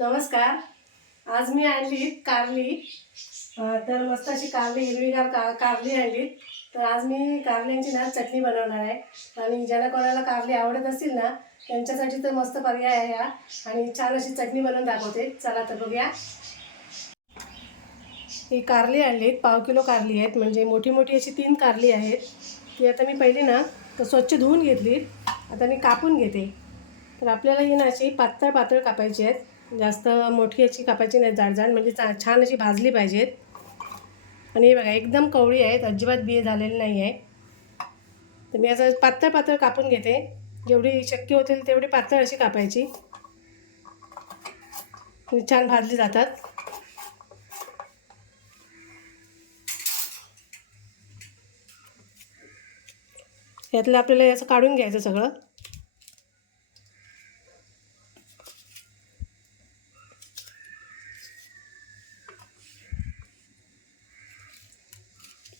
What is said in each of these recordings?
नमस्कार. आज मी आणली कारली. तर मस्त अशी कारली हिरवीगार कारली आणली. तर आज मी कारल्यांची ना चटणी बनवणार आहे. आणि ज्यांना कोणाला कारली आवडत असतील ना त्यांच्यासाठी तर मस्त पर्याय आहे हा. आणि छान अशी चटणी बनवून दाखवते. चला तर बघूया. ही कारली आणलीत, पाव किलो कारली आहेत. म्हणजे मोठी मोठी अशी 3 कारली आहेत. ती आता मी पहिली ना तर स्वच्छ धुवून घेतली. आता मी कापून घेते. तर आपल्याला ही ना अशी पातळ पातळ कापायची आहेत. जास्त मोठी अशी कापायची नाही, जाड म्हणजे छान अशी भाजली पाहिजेत. आणि हे बघा एकदम कवळी आहेत, अजिबात बिये झालेली नाही आहे. तर मी असं पातळ पातळ कापून घेते. जेवढी शक्य होतील तेवढी पातळ अशी कापायची, छान भाजली जातात. यातलं आपल्याला असं काढून घ्यायचं सगळं.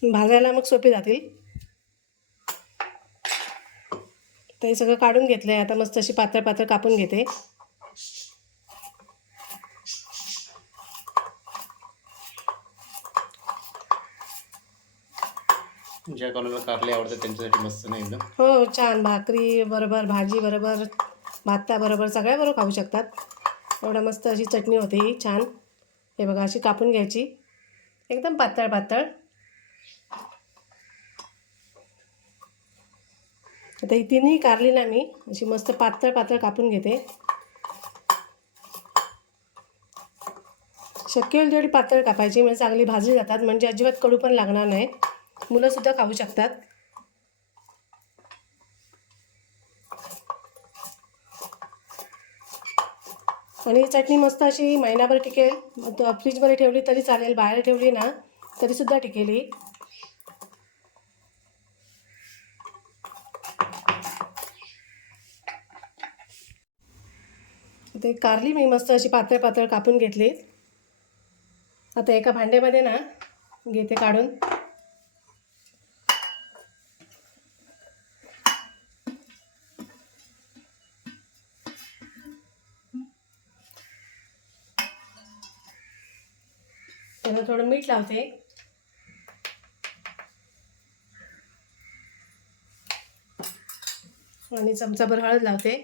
भाजायला मग सोपे जातील. तर हे सगळं काढून घेतलं आहे. आता मस्त अशी पातळ पातळ कापून घेते. ज्या कोणाला कारले आवडतात त्यांच्यासाठी मस्त नाही एकदम. हो, छान भाकरी बरोबर, भाजी बरोबर, भाताबरोबर सगळ्याबरोबर खाऊ शकतात. एवढा मस्त अशी चटणी होते ही छान. हे बघा अशी कापून घ्यायची एकदम पातळ पातळ. आता ही तिन्ही कारली ना मी अशी मस्त पातळ पातळ कापून घेते. शक्य होईल तेवढी पातळ कापायची, म्हणजे चांगली भाजली जातात. म्हणजे अजिबात कडू पण लागणार नाही, मुलंसुद्धा खाऊ शकतात. आणि ही चटणी मस्त अशी महिनाभर टिकेल. फ्रीजमध्ये ठेवली तरी चालेल, बाहेर ठेवली ना तरीसुद्धा टिकेल ही. आता कारली मी मस्त अशी पातळ पातळ कापून घेतली. आता एका भांड्यामध्ये ना घेते काढून. त्याला थोडं मीठ लावते. आणि चमचाभर हळद लावते.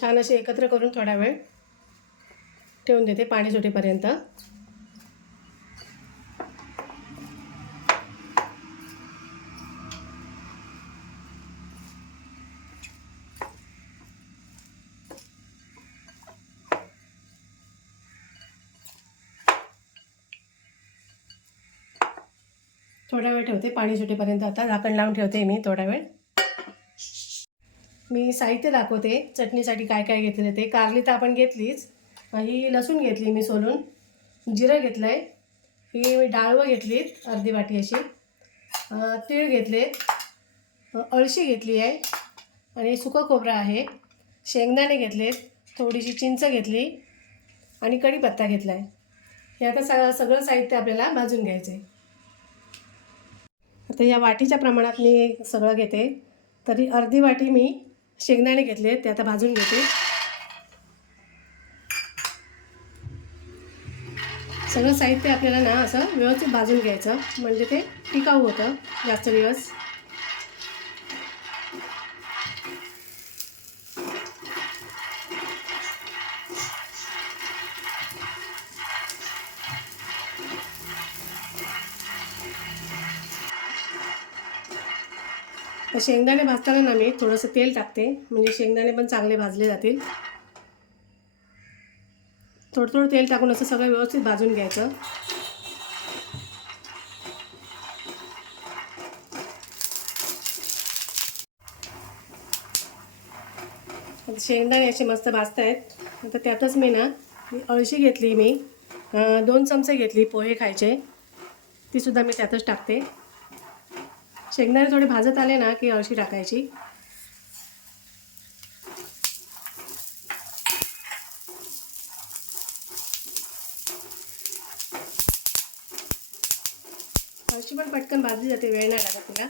छान असे एकत्र करून थोडा वेळ ठेवून देते पाणी सुटेपर्यंत. थोडा वेळ ठेवते पाणी सुटेपर्यंत. आता झाकण लावून ठेवते मी थोडा वेळ. मी साहित्य दाखवते चटणीसाठी काय काय घेतले ते. कारली तर आपण घेतलीच. ही लसूण घेतली मी सोलून, जिरं घेतलं आहे, ही डाळवं घेतलीत अर्धी वाटी अशी, तीळ घेतले, अळशी घेतली आहे, आणि सुकं खोबरं आहे, शेंगदाणे घेतलेत, थोडीशी चिंच घेतली, आणि कढीपत्ता घेतला आहे. हे आता सगळं साहित्य आपल्याला भाजून घ्यायचं आहे. आता या वाटीच्या प्रमाणात मी सगळं घेते. तरी अर्धी वाटी मी शेंगदाणे घेतले, ते आता भाजून घेते. सगळं साहित्य आपल्याला ना असं व्यवस्थित भाजून घ्यायचं, म्हणजे ते टिकाऊ होतं जास्त दिवस. तर शेंगदाणे भाजताना ना मी थोडंसं तेल टाकते, म्हणजे शेंगदाणे पण चांगले भाजले जातील. थोडं थोडं तेल टाकून असं सगळं व्यवस्थित भाजून घ्यायचं. शेंगदाणे असे मस्त भाजत आहेत. आता त्यातच मी ना अळशी घेतली, मी 2 चमचे घेतली पोहे खायचे, तीसुद्धा मी त्यातच टाकते. शेंगदाणे थोडे भाजत आले ना की अळशी टाकायची. अळशी पण पटकन भाजली जाते, वेळ नाही लागत तिला.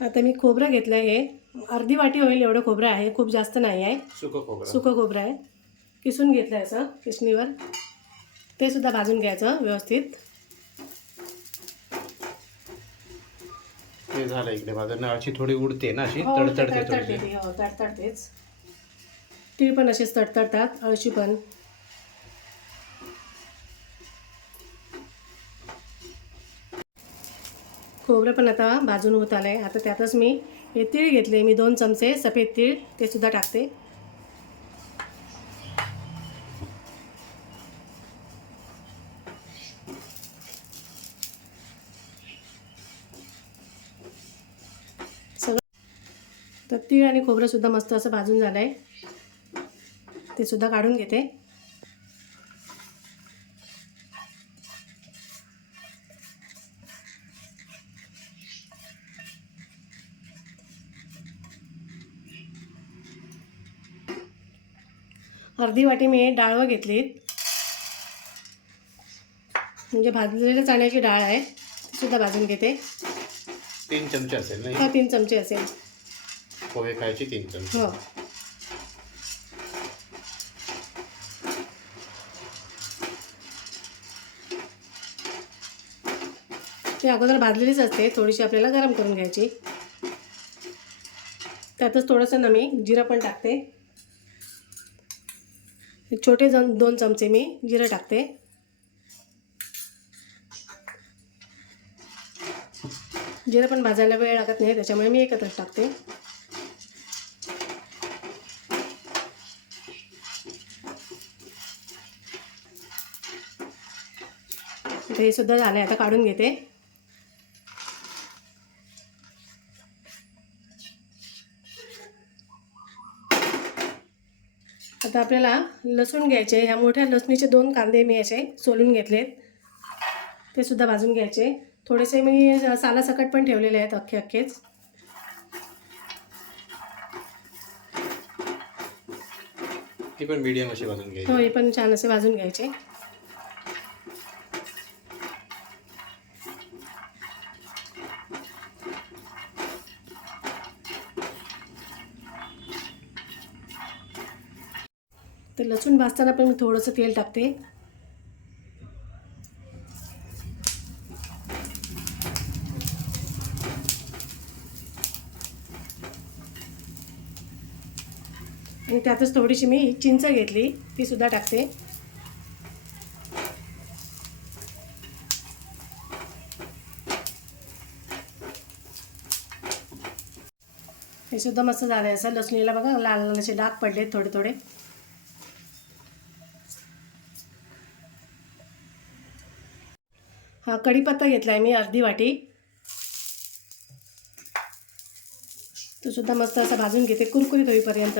आता मी खोबरं घेतलं आहे, अर्धी वाटी होईल एवढं खोबरं आहे, खूप जास्त नाही आहे. सुकं खोबरं. सुकं खोबरं आहे, किसून घेतलं आहे असं किसणीवर. ते सुद्धा भाजून घ्यायचं व्यवस्थित. ते झालं इकडे भाजून. अशी थोडी उडते ना, अशी हो, तडतडते तडतडते थोडी. ती, हो तडतडतेच. तीळ पण असेच तडतडतात, अळशी पण. खोबरं पण आता भाजून होत आलं आहे. आता त्यातच मी हे तीळ घेतले, मी 2 चमचे सफेद तीळ, ते सुद्धा टाकते. सगळं तर तीळ आणि खोबरं सुद्धा मस्त असं भाजून झालं आहे, ते सुद्धा काढून घेते. अर्धी वाटी मी डाळवं घेतलीत, म्हणजे भाजलेल्या चण्याची डाळ आहे, ती सुद्धा भाजून घेते. 3 चमचे असेल ना हा, ही? 3 चमचे असेल. पोहे खायची 3 चमचे. हो. ती अगोदर भाजलेलीच असते, थोडीशी आपल्याला गरम करून घ्यायची. त्यातच थोडंसं ना मी जिरं पण टाकते. छोटे 2 चमचे मी जिरं टाकते. जिरं पण भाजायला वेळ लागत नाही, त्याच्यामुळे मी एकत्रच टाकते. हे सुद्धा झाले, आता काढून घेते. आता आपल्याला लसूण घ्यायचे. ह्या मोठ्या लसणीचे 2 कांदे मी असे सोलून घेतलेत, ते सुद्धा भाजून घ्यायचे. थोडेसे मी सालासकट पण ठेवलेले आहेत, अख्खे अख्खेच. ती पण मीडियम अशी भाजून हो, घ्यायची. हे पण छान असे भाजून घ्यायचे. तर लसूण भाजताना पण मी थोडंसं तेल टाकते. आणि त्यातच थोडीशी मी चिंच घेतली, ती सुद्धा टाकते. हे सुद्धा मस्त झालं आहे. असं लसणीला बघा लाल लाल असे डाग पडलेत थोडे थोडे. हा, कढीपत्ता घेतला आहे मी अर्धी वाटी, तो सुद्धा मस्त असा भाजून घेते कुरकुरीत होईपर्यंत.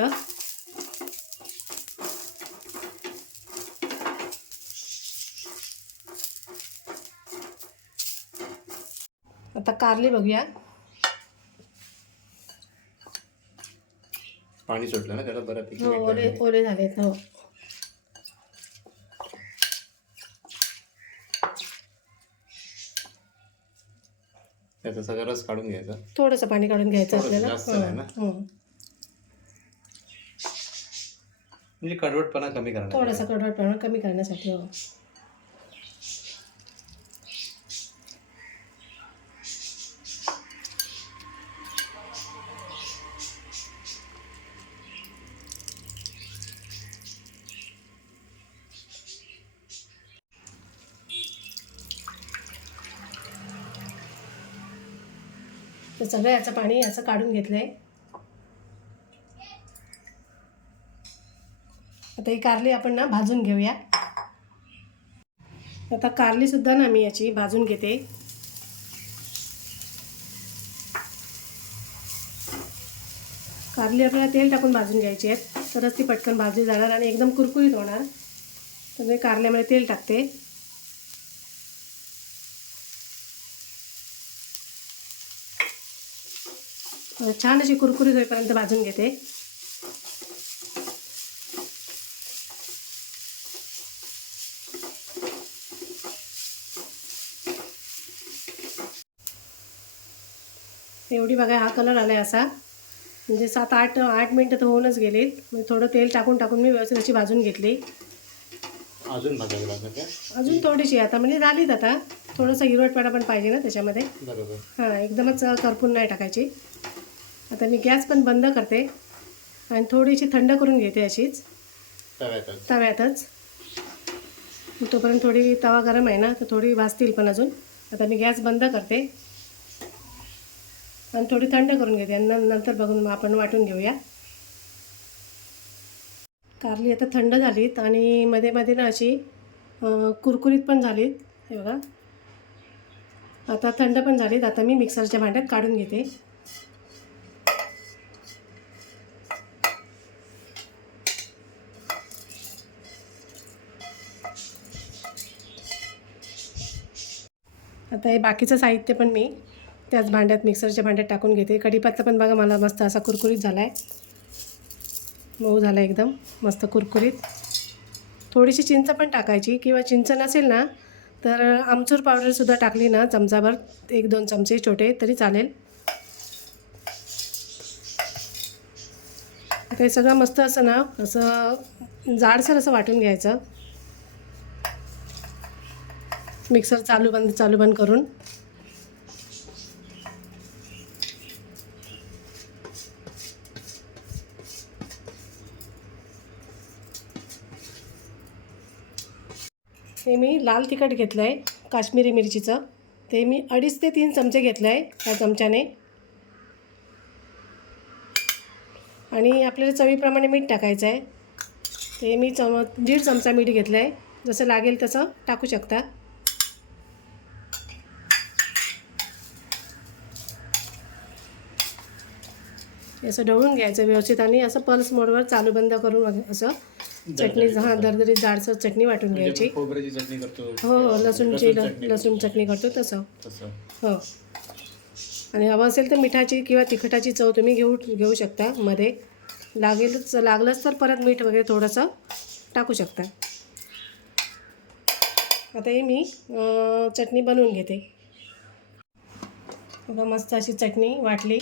आता कारली बघूया. पाणी सुटलं ना त्याला बऱ्यापैकी. हो, ओले ओले झालेत. हो, त्याचा सगळा रस काढून घ्यायचा. थोडंसं पाणी काढून घ्यायचं थोडंसं, आपल्याला. जास्त नाही ना? हो, म्हणजे कडवटपणा कमी करण्यासाठी. थोडासा कडवटपणा कमी करण्यासाठी. हो, तर सगळं याचं पाणी असं काढून घेतलं आहे. आता ही कारली आपण ना भाजून घेऊया. आता कारली सुद्धा ना मी याची भाजून घेते. कारली आपल्याला तेल टाकून भाजून घ्यायची आहेत, तरच ती पटकन भाजली जाणार आणि एकदम कुरकुरीत होणार. तर मी कारल्यामध्ये तेल टाकते. छान अशी कुरकुरीत होईपर्यंत भाजून घेते. एवढी बघा हा कलर आला आहे असा, म्हणजे 7-8 मिनटं तर होऊनच गेलीत. म्हणजे थोडं तेल टाकून मी व्यवस्थित अशी भाजून घेतली. अजून भाजावी लागेल का? अजून थोडीशी आता म्हणजे झालीत. आता थोडंसं हिरवटपणा पण पाहिजे ना त्याच्यामध्ये. बरोबर. हां, एकदमच करपून नाही टाकायची. आता मी गॅस पण बंद करते आणि थोडीशी थंड करून घेते अशीच तव्यातच. तोपर्यंत थोडी तवा गरम आहे ना, तर थोडी भाजतील पण अजून. आता मी गॅस बंद करते आणि थोडी थंड करून घेते आणि नंतर बघून आपण वाटून घेऊया. कारली आता थंड झालीत आणि मध्ये मध्ये ना अशी कुरकुरीत पण झालीत. हे बघा, आता थंड पण झालीत. आता मी मिक्सरच्या भांड्यात काढून घेते. आता हे बाकीचं साहित्य पण मी त्याच भांड्यात मिक्सरच्या भांड्यात टाकून घेते. कढीपत्ता पण बघा मला मस्त असा कुरकुरीत झाला आहे, मऊ झाला एकदम मस्त कुरकुरीत. थोडीशी चिंच पण टाकायची, किंवा चिंच नसेल ना तर आमचूर पावडरसुद्धा टाकली ना चमचाभर, 1-2 चमचे छोटे तरी चालेल. आता हे सगळं मस्त असं ना असं जाडसर असं वाटून घ्यायचं, मिक्सर चालू बंद करून. हे मी लाल तिखट घेतलं आहे काश्मीरी मिरचीचं, ते मी 2.5 ते 3 चमचे घेतलं आहे ह्या चमच्याने. आणि आपल्याला चवीप्रमाणे मीठ टाकायचं आहे. ते मी 1.5 चमचा मीठ घेतलं आहे, जसं लागेल तसं टाकू शकता. असं ढवळून घ्यायचं व्यवस्थित आणि असं पल्स मोडवर चालू बंद करून असं चटणी, हां, दरदरीत जाडसर चटणी वाटून घ्यायची. खोबऱ्याची चटणी करतो. हो, लसूण चटणी करतो तसं. हो. आणि हवं असेल तर मिठाची किंवा तिखटाची चव तुम्ही घेऊ शकता. मध्ये लागलंच तर परत मीठ वगैरे थोडंसं टाकू शकता. आता ही मी चटणी बनवून घेते. बघा मस्त अशी चटणी वाटली.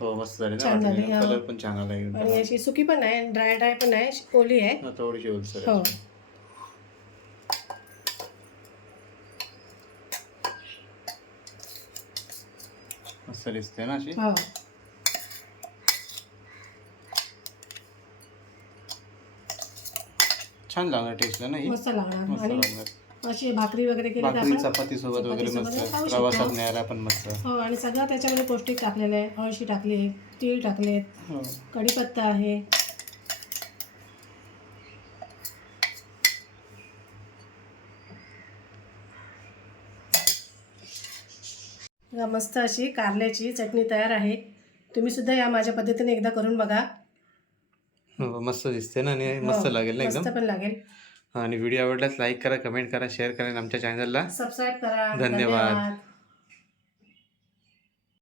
हो, मस्त झाली ना. छान झाली. कलर पण छान आला एकदम. आणि अशी सुकी पण आहे, ड्राय पण आहे, ओली आहे. थोडीशी ओलसर हो. आहे. मस्त दिसते ना अशी. हो. छान लागणार टेस्टला नाही. मस्त लागणार. मस्त आणि लागणार. अशी भाकरी वगैरे केली तर भाकरी आपण चपाती सोबत वगैरे चपातीसोबत मस्त, खाऊ शकतो. प्रवासात न्यायला पण मस्त. हो. आणि सगळं त्याच्यामध्ये पौष्टिक टाकलेलं आहे. अळशी टाकली आहे, तीळ टाकलेत, हो. कढीपत्ता आहे. मस्त अशी कारल्याची चटणी तयार आहे. तुम्ही सुद्धा या माझ्या पद्धतीने एकदा करून बघा. मस्त दिसते ना, आणि मस्त लागेल ना मस्त एकदम. पण लागेल. आणि व्हिडिओ आवडल्यास लाईक करा, कमेंट करा, शेअर करा आणि आमच्या चॅनलला सबस्क्राईब करा. धन्यवाद.